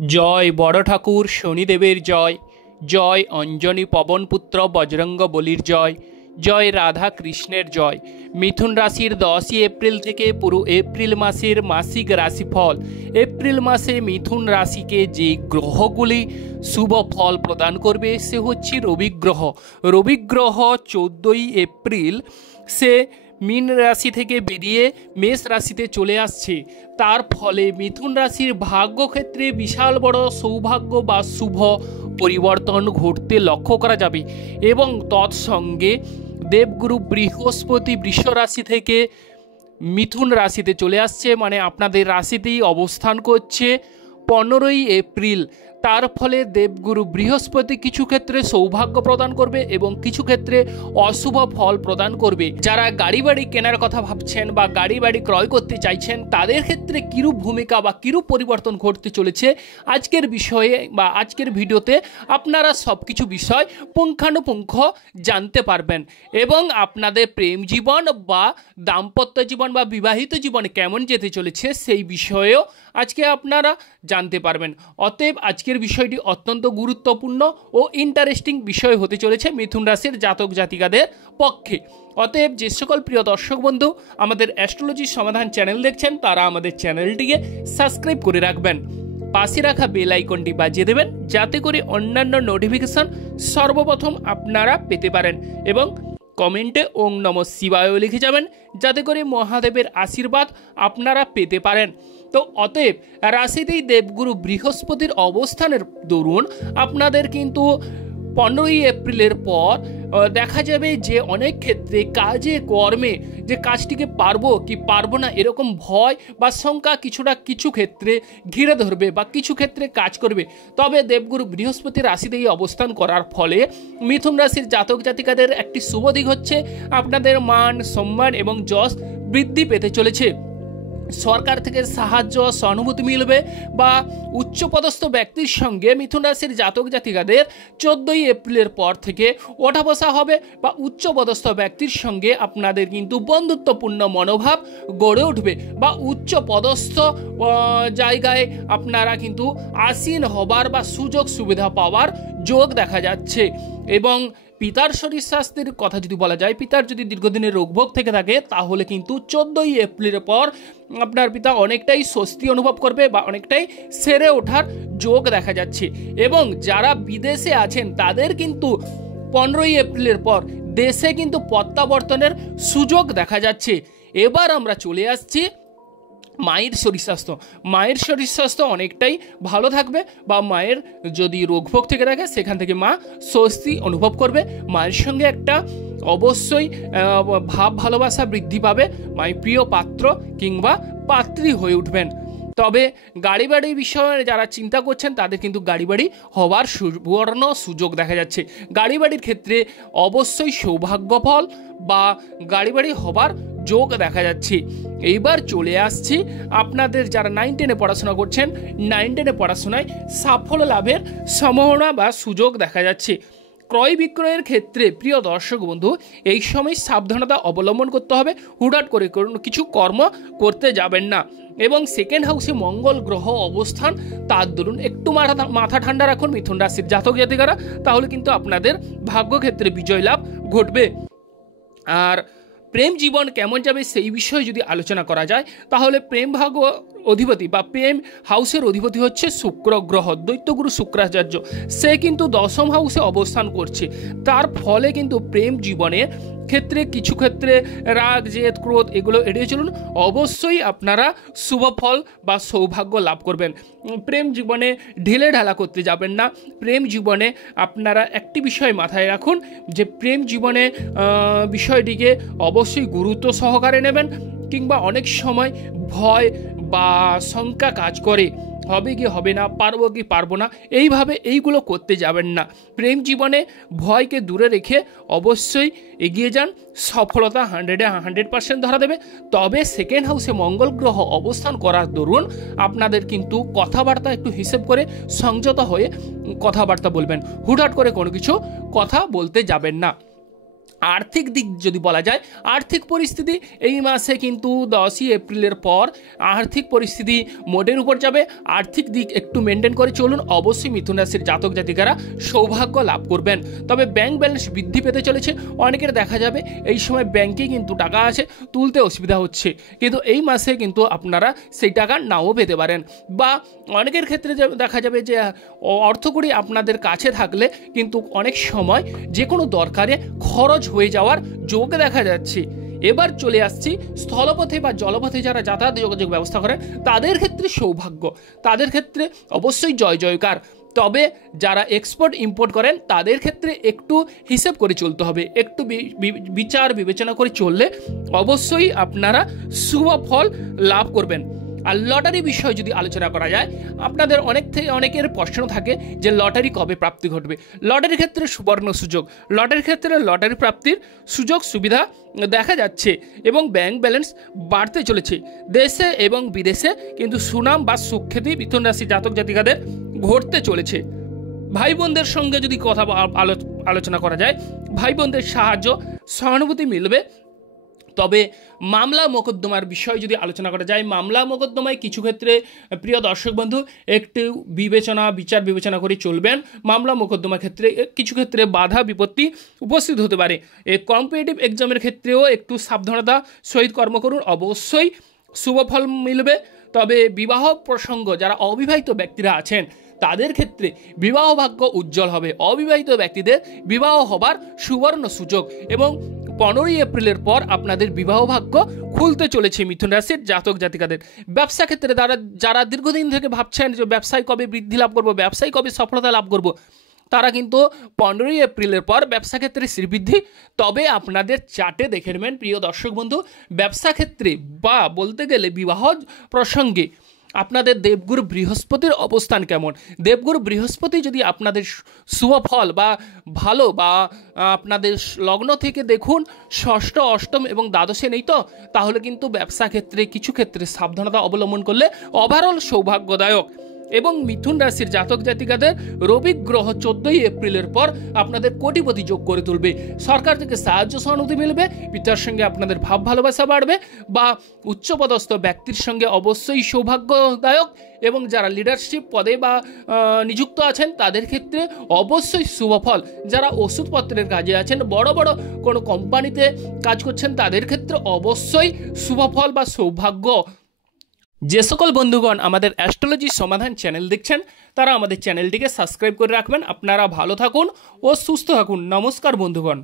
जय बड़ ठाकुर शनिदेवेर जय। जय अंजनी पवनपुत्र बजरंग बलिर जय। जय राधा कृष्णेर जय। मिथुन राशिर 10 एप्रिल থেকে পুরো এপ্রিল মাসের মাসিক রাশিফল। এপ্রিল মাসে মিথুন রাশিকে যে গ্রহগুলি শুভ ফল প্রদান করবে সে হচ্ছে রবি গ্রহ। রবি গ্রহ 14 এপ্রিল সে मीन राशि থেকে বেরিয়ে মেষ রাশিতে চলে আসছে। তার ফলে মিথুন রাশির ভাগ্য ক্ষেত্রে বিশাল বড় সৌভাগ্য বা শুভ পরিবর্তন ঘটতে লক্ষ্য করা যাবে এবং তৎসঙ্গে দেবগুরু বৃহস্পতি বৃষ রাশি থেকে মিথুন রাশিতে চলে আসছে, মানে আপনাদের রাশিতেই অবস্থান করছে 15 এপ্রিল। তার ফলে দেবগুরু বৃহস্পতি কিছু ক্ষেত্রে সৌভাগ্য প্রদান করবে এবং কিছু ক্ষেত্রে অশুভ ফল প্রদান করবে। যারা গাড়ি বাড়ি কেনার কথা ভাবছেন বা গাড়ি বাড়ি ক্রয় করতে চাইছেন তাদের ক্ষেত্রে কিরূপ ভূমিকা বা কিরূপ পরিবর্তন ঘটতে চলেছে আজকের বিষয়ে বা আজকের ভিডিওতে আপনারা সব কিছু বিষয় পুঙ্খানুপুঙ্খ জানতে পারবেন এবং আপনাদের প্রেম জীবন বা দাম্পত্য জীবন বা বিবাহিত জীবন কেমন যেতে চলেছে সেই বিষয়েও আজকে আপনারা জানতে পারবেন। অতএব আজকের বিষয়টি অত্যন্ত গুরুত্বপূর্ণ ও ইন্টারেস্টিং বিষয় হতে চলেছে মিথুন রাশির জাতক জাতিকাদের পক্ষে। অতএব যে সকল প্রিয় দর্শক বন্ধু আমাদের অ্যাস্ট্রোলজি সমাধান চ্যানেল দেখছেন তারা আমাদের চ্যানেলটিকে সাবস্ক্রাইব করে রাখবেন, পাশে রাখা বেল আইকনটি বাজিয়ে দেবেন যাতে করে অন্যান্য নোটিফিকেশন সর্বপ্রথম আপনারা পেতে পারেন এবং কমেন্টে ওং নমঃ শিবায় লিখে যাবেন যাতে করে মহাদেবের আশীর্বাদ আপনারা পেতে পারেন। তো অতএব রাশিতেই দেবগুরু বৃহস্পতির অবস্থানের দরুন আপনাদের কিন্তু 15 এপ্রিলের পর দেখা যাবে যে অনেক ক্ষেত্রে কাজে কর্মে যে কাজটিকে পারবো কি পারবো না এরকম ভয় বা শঙ্কা কিছু ক্ষেত্রে ঘিরে ধরবে বা কিছু ক্ষেত্রে কাজ করবে। তবে দেবগুরু বৃহস্পতি রাশিতেই অবস্থান করার ফলে মিথুন রাশির জাতক জাতিকাদের একটি শুভ দিক হচ্ছে আপনাদের মান সম্মান এবং যশ বৃদ্ধি পেতে চলেছে। সরকার থেকে সাহায্য সহানুভূতি মিলবে বা উচ্চপদস্থ ব্যক্তির সঙ্গে মিথুন রাশির জাতক জাতিকাদের 14 এপ্রিলের পর থেকে ওঠা বসা হবে বা উচ্চপদস্থ ব্যক্তির সঙ্গে আপনাদের কিন্তু বন্ধুত্বপূর্ণ মনোভাব গড়ে উঠবে বা উচ্চপদস্থ জায়গায় আপনারা কিন্তু আসীন হবার বা সুযোগ সুবিধা পাওয়ার যোগ দেখা যাচ্ছে। এবং পিতার শরীর স্বাস্থ্যের কথা যদি বলা যায়, পিতার যদি দীর্ঘদিনের রোগভোগ থেকে থাকে তাহলে কিন্তু 14 এপ্রিলের পর আপনার পিতা অনেকটাই স্বস্তি অনুভব করবে বা অনেকটাই সেরে ওঠার যোগ দেখা যাচ্ছে। এবং যারা বিদেশে আছেন তাদের কিন্তু 15 এপ্রিলের পর দেশে কিন্তু প্রত্যাবর্তনের সুযোগ দেখা যাচ্ছে। এবার আমরা চলে আসছি মায়ের শরীর স্বাস্থ্য। মায়ের শরীর স্বাস্থ্য অনেকটাই ভালো থাকবে বা মায়ের যদি রোগভোগ থেকে থাকে সেখান থেকে মা স্বস্তি অনুভব করবে। মায়ের সঙ্গে একটা অবশ্যই ভাব ভালোবাসা বৃদ্ধি পাবে, মায়ের প্রিয় পাত্র কিংবা পাত্রী হয়ে উঠবেন। তবে গাড়ি বাড়ি বিষয়ে যারা চিন্তা করছেন তাদের কিন্তু গাড়ি বাড়ি হওয়ার সুবর্ণ সুযোগ দেখা যাচ্ছে। গাড়ি বাড়ির ক্ষেত্রে অবশ্যই সৌভাগ্য ফল বা গাড়ি বাড়ি হবার যোগ দেখা যাচ্ছে। এইবার চলে আসছি আপনাদের যারা 9, 10-এ পড়াশোনা করছেন, 9, 10-এ পড়াশোনায় সাফল্য লাভের সম্ভাবনা বা সুযোগ দেখা যাচ্ছে। ক্রয় বিক্রয়ের ক্ষেত্রে প্রিয় দর্শক বন্ধু এই সময় সাবধানতা অবলম্বন করতে হবে, হুটহাট করে কিছু কর্ম করতে যাবেন না। এবং সেকেন্ড হাউসে মঙ্গল গ্রহ অবস্থান তার দরুন একটু মাথা ঠান্ডা রাখুন মিথুন রাশির জাতক জাতিকারা, তাহলে কিন্তু আপনাদের ভাগ্যক্ষেত্রে বিজয় লাভ ঘটবে। আর প্রেম জীবন কেমন যাবে সেই বিষয়ে যদি আলোচনা করা যায় তাহলে প্রেম ভাগ্য অধিপতি বা প্রেম হাউসের অধিপতি হচ্ছে শুক্র গ্রহ, দৈত্যগুরু শুক্রাচার্য। সে কিন্তু 10ম হাউসে অবস্থান করছে। তার ফলে কিন্তু প্রেম জীবনের ক্ষেত্রে কিছু ক্ষেত্রে রাগ জেদ ক্রোধ এগুলো এড়িয়ে চলুন, অবশ্যই আপনারা শুভ ফল বা সৌভাগ্য লাভ করবেন। প্রেম জীবনে ঢিলে ঢালা করতে যাবেন না। প্রেম জীবনে আপনারা একটি বিষয় মাথায় রাখুন যে প্রেম জীবনে বিষয়টিকে অবশ্যই গুরুত্ব সহকারে নেবেন, কিংবা অনেক সময় ভয় বা শঙ্কা কাজ করে হবে কি হবে না, পারবো কি পারবো না, এইগুলো করতে যাবেন না। প্রেম জীবনে ভয়কে দূরে রেখে অবশ্যই এগিয়ে যান, সফলতা 100% ধরা দেবে। তবে সেকেন্ড হাউসে মঙ্গল গ্রহ অবস্থান করার দরুন আপনাদের কিন্তু কথাবার্তা একটু হিসেব করে সংযত হয়ে কথাবার্তা বলবেন, হুটহাট করে কোনো কিছু কথা বলতে যাবেন না। আর্থিক দিক যদি বলা যায়, আর্থিক পরিস্থিতি এই মাসে কিন্তু 10ই এপ্রিলের পর আর্থিক পরিস্থিতি মোডের উপর যাবে। আর্থিক দিক একটু মেনটেন করে চলুন, অবশ্যই মিথুন রাশির জাতক জাতিকারা সৌভাগ্য লাভ করবেন। তবে ব্যাংক ব্যালেন্স বৃদ্ধি পেতে চলেছে। অনেকের দেখা যাবে এই সময় ব্যাংকে কিন্তু টাকা আছে, তুলতে অসুবিধা হচ্ছে, কিন্তু এই মাসে কিন্তু আপনারা সেই টাকা নাও পেতে পারেন। বা অনেকের ক্ষেত্রে দেখা যাবে যে অর্থকড়ি আপনাদের কাছে থাকলে কিন্তু অনেক সময় যে কোনো দরকারে খরচ হয়ে যাওয়ার যোগ দেখা যাচ্ছে। এবার চলে আসছি স্থলপথে বা জলপথে যারা যাতায়াত যোগাযোগ ব্যবস্থা করেন তাদের ক্ষেত্রে সৌভাগ্য, তাদের ক্ষেত্রে অবশ্যই জয় জয়কার। তবে যারা এক্সপোর্ট ইম্পোর্ট করেন তাদের ক্ষেত্রে একটু হিসেব করে চলতে হবে, একটু বিচার বিবেচনা করে চললে অবশ্যই আপনারা শুভ ফল লাভ করবেন। আর লটারি বিষয়ে যদি আলোচনা করা যায়, আপনাদের অনেকের প্রশ্ন থাকে যে লটারি কবে প্রাপ্তি ঘটবে। লটারির ক্ষেত্রে সুবর্ণ সুযোগ, লটারির ক্ষেত্রে লটারি প্রাপ্তির সুযোগ সুবিধা দেখা যাচ্ছে এবং ব্যাংক ব্যালেন্স বাড়তে চলেছে। দেশে এবং বিদেশে কিন্তু সুনাম বা সুখ্যাতি মিথুন রাশি জাতক জাতিকাদের ঘটতে চলেছে। ভাই বোনদের সঙ্গে যদি কথা আলোচনা করা যায়, ভাই বোনদের সাহায্য সহানুভূতি মিলবে। তবে মামলা মোকদ্দমার বিষয়ে যদি আলোচনা করা যায়, মামলা মোকদ্দমায় কিছু ক্ষেত্রে প্রিয় দর্শক বন্ধু একটু বিচার বিবেচনা করে চলবেন। মামলা মোকদ্দমার ক্ষেত্রে কিছু ক্ষেত্রে বাধা বিপত্তি উপস্থিত হতে পারে। এই কম্পিটিটিভ এক্সামের ক্ষেত্রেও একটু সাবধানতা সহিত কর্ম করুন, অবশ্যই শুভ ফল মিলবে। তবে বিবাহ প্রসঙ্গ যারা অবিবাহিত ব্যক্তিরা আছেন তাদের ক্ষেত্রে বিবাহ ভাগ্য উজ্জ্বল হবে। অবিবাহিত ব্যক্তিদের বিবাহ হবার সুবর্ণ সুযোগ এবং 15ই এপ্রিলের পর আপনাদের বিবাহ ভাগ্য খুলতে চলেছে মিথুন রাশির জাতক জাতিকাদের। ব্যবসা ক্ষেত্রে যারা দীর্ঘদিন থেকে ভাবছেন যে ব্যবসায় কবে বৃদ্ধি লাভ করব, ব্যবসায় কবে সফলতা লাভ করব, তারা কিন্তু 15ই এপ্রিলের পর ব্যবসা ক্ষেত্রে শ্রীবৃদ্ধি। তবে আপনাদের চার্টে দেখে নেবেন প্রিয় দর্শক বন্ধু, ব্যবসা ক্ষেত্রে বা বলতে গেলে বিবাহ প্রসঙ্গে আপনাদের দেবগুরু বৃহস্পতির অবস্থান কেমন। দেবগুরু বৃহস্পতি যদি আপনাদের শুভ ফল বা ভালো বা আপনাদের লগ্ন থেকে দেখুন ষষ্ঠ, অষ্টম এবং দ্বাদশে নেই তো, তাহলে কিন্তু ব্যবসা ক্ষেত্রে কিছু ক্ষেত্রে সাবধানতা অবলম্বন করলে ওভারঅল সৌভাগ্যদায়ক। এবং মিথুন রাশির জাতক জাতিকাদের রবি গ্রহ 14ই এপ্রিলের পর আপনাদের কোটিপতি যোগ করে তুলবে। সরকার থেকে সাহায্য সহানুভূতি মিলবে, পিতার সঙ্গে আপনাদের ভাব ভালোবাসা বাড়বে বা উচ্চপদস্থ ব্যক্তির সঙ্গে অবশ্যই সৌভাগ্যদায়ক। এবং যারা লিডারশিপ পদে বা নিযুক্ত আছেন তাদের ক্ষেত্রে অবশ্যই শুভফল। যারা ওষুধপত্রের কাজে আছেন, বড় বড় কোনো কোম্পানিতে কাজ করছেন তাদের ক্ষেত্রে অবশ্যই শুভফল বা সৌভাগ্য। যে সকল বন্ধুগণ আমাদের অ্যাস্ট্রোলজি সমাধান চ্যানেল দেখছেন তারা আমাদের চ্যানেলটিকে সাবস্ক্রাইব করে রাখবেন। আপনারা ভালো থাকুন ও সুস্থ থাকুন। নমস্কার বন্ধুগণ।